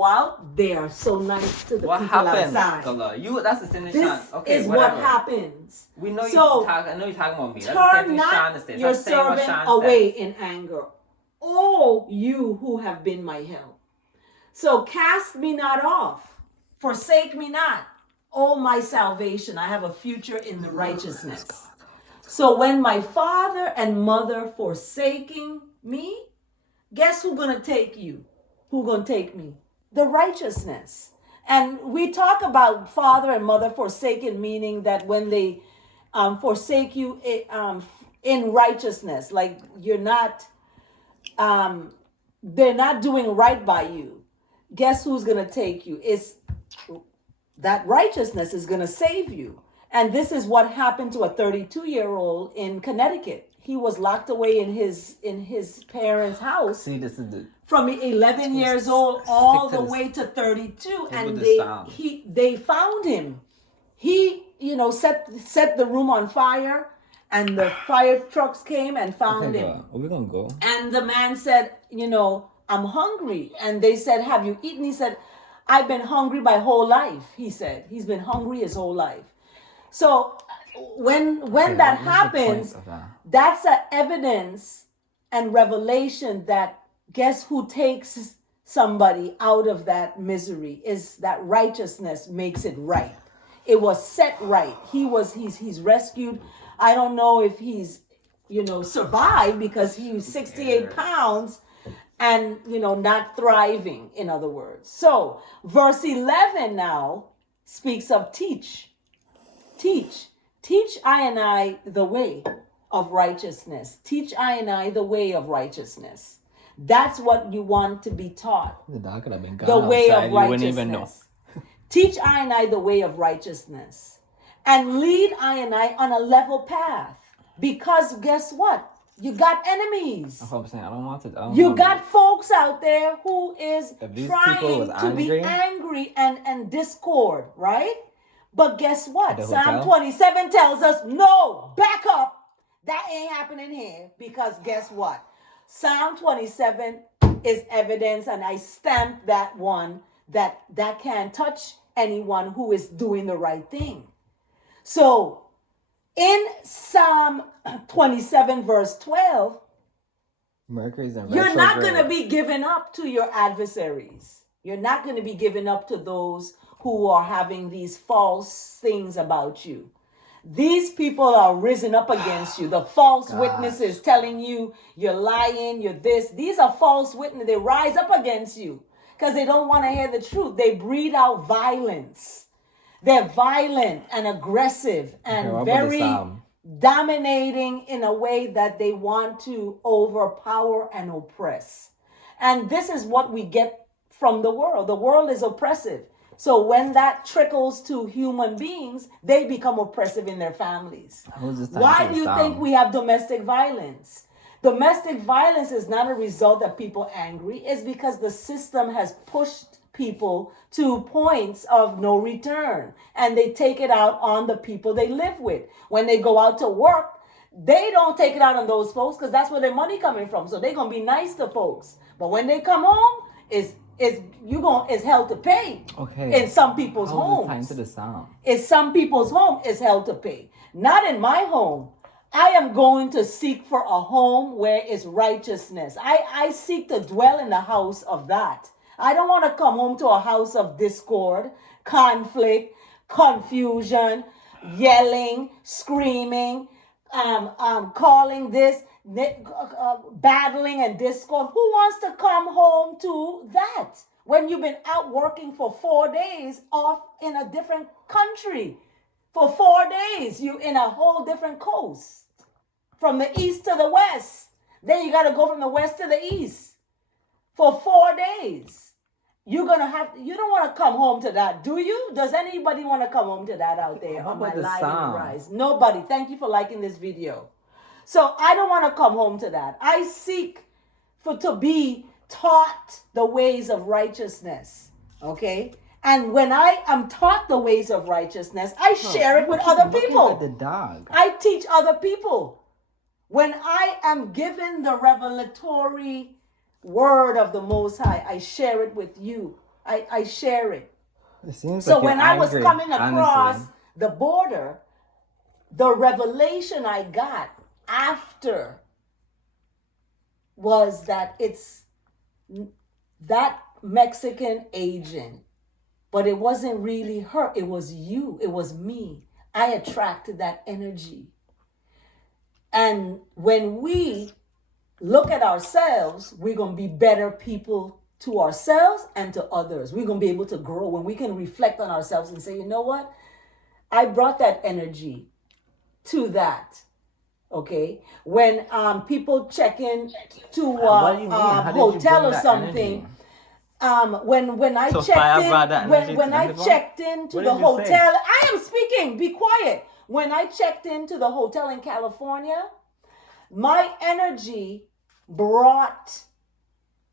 go out, they are so nice to the What people happens, outside. Gala? That's the same thing. This Okay, is whatever. what happens. We know So, I know you're talking about me. That's the same turn thing not Sean says. your That's the same what servant Sean away says. in anger, all you who have been my help. So cast me not off, forsake me not, O my salvation. I have a future in the righteousness. So when my father and mother forsaking me, guess who's gonna take you? Who's gonna take me? The righteousness. And we talk about father and mother forsaken, meaning that when they forsake you in righteousness, like you're not, they're not doing right by you. Guess who's gonna take you? It's that righteousness is gonna save you. And this is what happened to a 32-year-old in Connecticut. He was locked away in his parents' house. See, this is the From 11 years old all the way to 32, and they found him. He set the room on fire, and the fire trucks came and found him. Where we gonna go? And the man said, I'm hungry. And they said, have you eaten? He said, I've been hungry my whole life. He said he's been hungry his whole life. So when that happens, that's an evidence and revelation that guess who takes somebody out of that misery is that righteousness makes it right. It was set right. He's rescued. I don't know if he's survived because he was 68 pounds and not thriving, in other words. So verse 11 now speaks of teach I and I the way of righteousness. Teach I and I the way of righteousness. That's what you want to be taught. The way of righteousness. Teach I and I the way of righteousness. And lead I and I on a level path. Because guess what? You got enemies. That's what I'm saying. I don't want to. You got folks out there who is trying to be angry and discord, right? But guess what? Psalm 27 tells us, no, back up. That ain't happening here. Because guess what? Psalm 27 is evidence, and I stamp that one that can't touch anyone who is doing the right thing. So in Psalm 27 verse 12, you're not going to be given up to your adversaries. You're not going to be given up to those who are having these false things about you. These people are risen up against you. The false witnesses telling you you're lying, you're this. These are false witnesses. They rise up against you because they don't want to hear the truth. They breed out violence. They're violent and aggressive and very dominating in a way that they want to overpower and oppress. And this is what we get from the world. The world is oppressive. So when that trickles to human beings, they become oppressive in their families. Why do you think we have domestic violence? Domestic violence is not a result of people angry. It's because the system has pushed people to points of no return. And they take it out on the people they live with. When they go out to work, they don't take it out on those folks because that's where their money coming from. So they're going to be nice to folks. But when they come home, it's hell to pay. Okay. In some people's homes. Time to the sound. In some people's home, it's hell to pay. Not in my home. I am going to seek for a home where it's righteousness. I seek to dwell in the house of that. I don't want to come home to a house of discord, conflict, confusion, yelling, screaming, calling this, battling and discord. Who wants to come home to that when you've been out working for 4 days off in a different country? For 4 days, you in a whole different coast, from the east to the west. Then you got to go from the west to the east for 4 days. You don't want to come home to that, do you? Does anybody want to come home to that out there on my live and rise? Nobody. Thank you for liking this video. So I don't want to come home to that. I seek to be taught the ways of righteousness. Okay? And when I am taught the ways of righteousness, I share it with other people. The dog. I teach other people. When I am given the revelatory word of the Most High, I share it with you. I share it. It seems So like when you're I was angry, coming across honestly. the border, the revelation I got after was that it's that Mexican agent, but it wasn't really her, it was you, it was me. I attracted that energy. And when we look at ourselves, we're going to be better people to ourselves and to others. We're going to be able to grow when we can reflect on ourselves and say, you know what? I brought that energy to that. Okay. When people check in to What do you mean? How did you hotel bring or that something, energy? when I So checked fire in, brought that energy when to I people? checked into What the did you say? hotel, I am speaking. Be quiet. When I checked into the hotel in California, my energy brought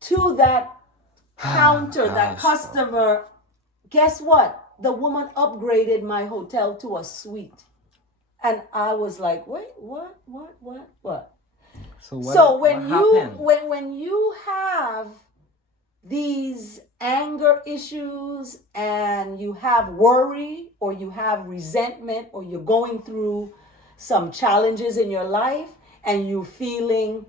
to that counter, that Gosh, customer. Guess what? The woman upgraded my hotel to a suite, and I was like, wait, what? So So what happened? when you have these anger issues and you have worry or you have resentment or you're going through some challenges in your life and you're feeling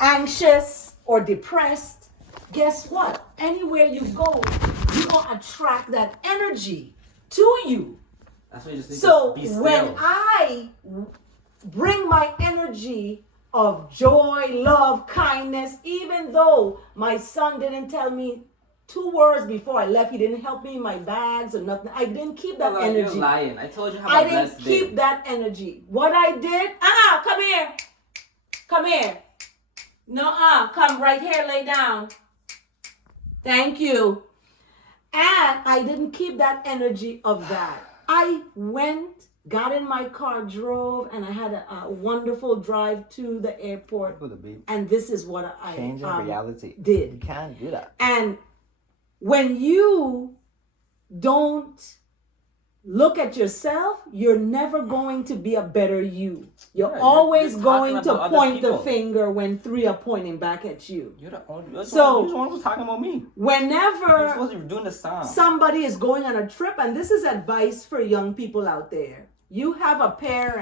anxious or depressed, guess what? Anywhere you go, you're gonna attract that energy to you. That's why you just need So to be still. when I bring my energy of joy, love, kindness, even though my son didn't tell me 2 words before I left, he didn't help me in my bags or nothing. I didn't keep that You're energy. lying. I told you how I a didn't blessed keep day. that energy. What I did, come here. Come here. No, come right here, lay down. Thank you. And I didn't keep that energy of that. I went, got in my car, drove, and I had a wonderful drive to the airport. And this is what I Changing reality. did. You can't do that. And when you don't look at yourself, you're never going to be a better you. You're always you're going talking to about other point the people. finger when 3 are pointing back at you. You're the only. So- You're the one who's talking about me. You're Whenever supposed to be doing the song. somebody is going on a trip, and this is advice for young people out there, you have a parent